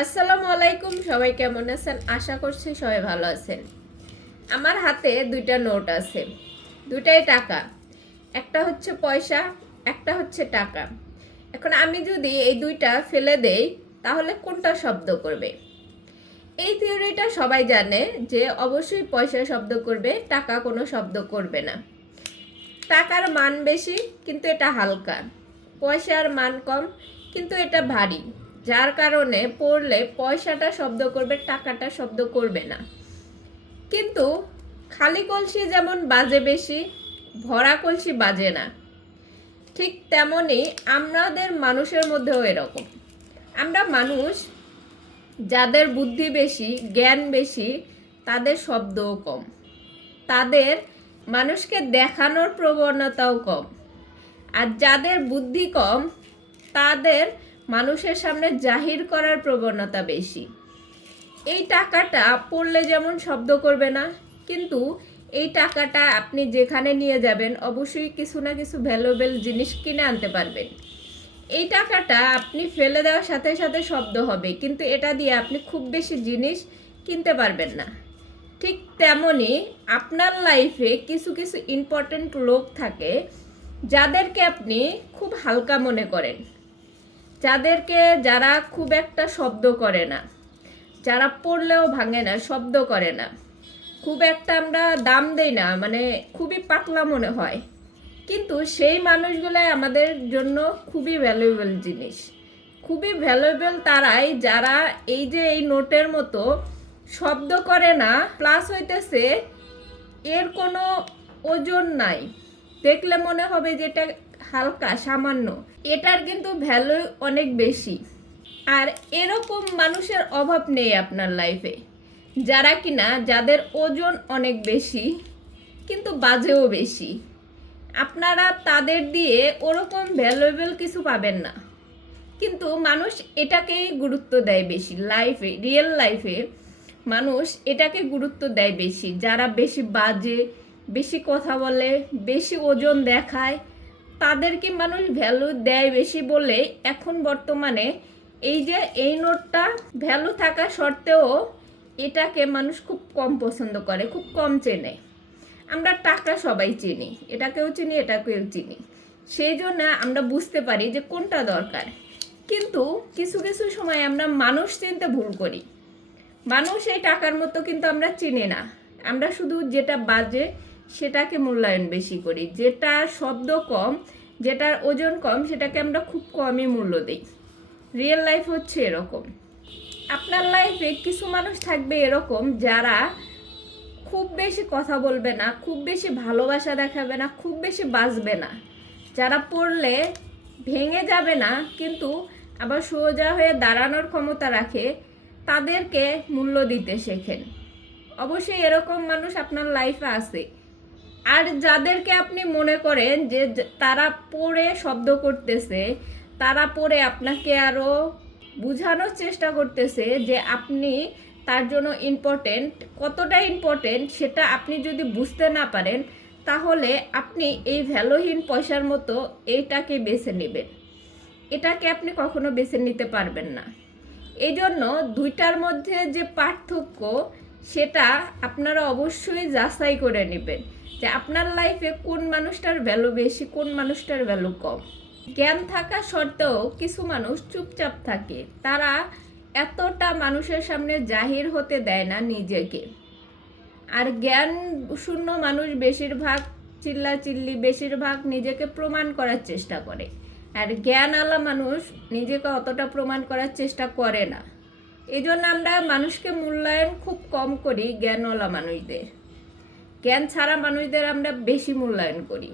আসসালামু আলাইকুম। সবাই কেমন আছেন? আশা করছি সবাই ভালো আছেন। আমার হাতে দুইটা নোট আছে, দুটাই টাকা। একটা হচ্ছে পয়সা, একটা হচ্ছে টাকা। এখন আমি যদি এই দুইটা ফেলে দেই তাহলে কোনটা শব্দ করবে? এই থিওরিটা সবাই জানে যে অবশ্যই পয়সা শব্দ করবে, টাকা কোনো শব্দ করবে না। টাকার মান বেশি কিন্তু এটা হালকা, পয়সার মান কম কিন্তু এটা ভারী, যার কারণে পড়লে পয়সাটা শব্দ করবে, টাকাটা শব্দ করবে না। কিন্তু খালি কলসি যেমন বাজে বেশি, ভরা কলসি বাজে না, ঠিক তেমনই আমাদের মানুষের মধ্যেও এরকম। আমরা মানুষ, যাদের বুদ্ধি বেশি, জ্ঞান বেশি, তাদের শব্দও কম, তাদের মানুষকে দেখানোর প্রবণতাও কম। আর যাদের বুদ্ধি কম তাদের মানুষের সামনে জাহির করার প্রবণতা বেশি। এই টাকাটা পড়লে যেমন শব্দ করবে না, কিন্তু এই টাকাটা আপনি যেখানে নিয়ে যাবেন অবশ্যই কিছু না কিছু ভ্যালুয়েবল জিনিস কিনে আনতে পারবেন। এই টাকাটা আপনি ফেলে দেওয়ার সাথে সাথে শব্দ হবে, কিন্তু এটা দিয়ে আপনি খুব বেশি জিনিস কিনতে পারবেন না। ঠিক তেমনই আপনার লাইফে কিছু কিছু ইম্পর্টেন্ট লোক থাকে যাদেরকে আপনি খুব হালকা মনে করেন, যারা খুব একটা শব্দ করে না, যারা পড়লেও ভাঙে না, শব্দ করে না, খুব একটা আমরা দাম দেই না, মানে খুবই পাতলা মনে হয়, কিন্তু সেই মানুষগুলাই আমাদের জন্য খুবই ভ্যালুয়েবল জিনিস। খুবই ভ্যালুয়েবল তারাই যারা এই যে এই নোটের মতো শব্দ করে না, প্লাস হইতেছে এর কোনো ওজন নাই, দেখলে মনে হবে যে এটা হালকা সামান্য, এটার কিন্তু ভ্যালু অনেক বেশি। আর এরকম মানুষের অভাব নেই আপনার লাইফে, যারা কিনা যাদের ওজন অনেক বেশি কিন্তু বাজেও বেশি। আপনারা তাদের দিয়ে ওরকম ভ্যালুয়েবল কিছু পাবেন না, কিন্তু মানুষ এটাকেই গুরুত্ব দেয় বেশি। লাইফে, রিয়েল লাইফে মানুষ এটাকে গুরুত্ব দেয় বেশি। যারা বেশি বাজে, বেশি কথা বলে, বেশি ওজন দেখায়, তাদেরকে মানুষ ভ্যালু দেয় বেশি বলে এখন বর্তমানে এই যে এই নোটটা ভ্যালু থাকা সত্ত্বেও এটাকে মানুষ খুব কম পছন্দ করে, খুব কম চেনে। আমরা টাকা সবাই চিনি, এটাকেও চিনি, এটাকেও চিনি, সেই জন্য আমরা বুঝতে পারি যে কোনটা দরকার। কিন্তু কিছু কিছু সময় আমরা মানুষ চিনতে ভুল করি। মানুষ এই টাকার মতো কিন্তু আমরা চিনি না। আমরা শুধু যেটা বাজে সেটাকে মূল্যায়ন বেশি করি, যেটা শব্দ কম, যেটার ওজন কম, সেটাকে আমরা খুব কমই মূল্য দিই। রিয়েল লাইফ হচ্ছে এরকম। আপনার লাইফে কিছু মানুষ থাকবে এরকম যারা খুব বেশি কথা বলবে না, খুব বেশি ভালোবাসা দেখাবে না, খুব বেশি বাজবে না, যারা পড়লে ভেঙে যাবে না কিন্তু আবার সোজা হয়ে দাঁড়ানোর ক্ষমতা রাখে, তাদেরকে মূল্য দিতে শেখেন। অবশ্যই এরকম মানুষ আপনার লাইফে আছে। আর যাদেরকে আপনি মনে করেন যে তারা পড়ে শব্দ করতেছে, তারা পড়ে আপনাকে আরও বোঝানোর চেষ্টা করতেছে যে আপনি তার জন্য ইম্পর্টেন্ট, কতটা ইম্পর্টেন্ট সেটা আপনি যদি বুঝতে না পারেন, তাহলে আপনি এই ভ্যালুহীন পয়সার মতো এইটাকে বেছে নেবেন। এটাকে আপনি কখনো বেছে নিতে পারবেন না। এই জন্য দুইটার মধ্যে যে পার্থক্য সেটা আপনারা অবশ্যই যাচাই করে নেবেন যে আপনার লাইফে কোন মানুষটার ভ্যালু বেশি, কোন মানুষটার ভ্যালু কম। জ্ঞান থাকা সত্ত্বেও কিছু মানুষ চুপচাপ থাকে, তারা এতটা মানুষের সামনে জাহির হতে দেয় না নিজেকে। আর জ্ঞান শূন্য মানুষ বেশিরভাগ চিল্লাচিল্লি, বেশিরভাগ নিজেকে প্রমাণ করার চেষ্টা করে। আর জ্ঞানওয়ালা মানুষ নিজেকে অতটা প্রমাণ করার চেষ্টা করে না। এই জন্য আমরা মানুষকে মূল্যায়ন খুব কম করি জ্ঞানওয়ালা মানুষদের, জ্ঞান ছাড়া মানুষদের আমরা বেশি মূল্যায়ন করি।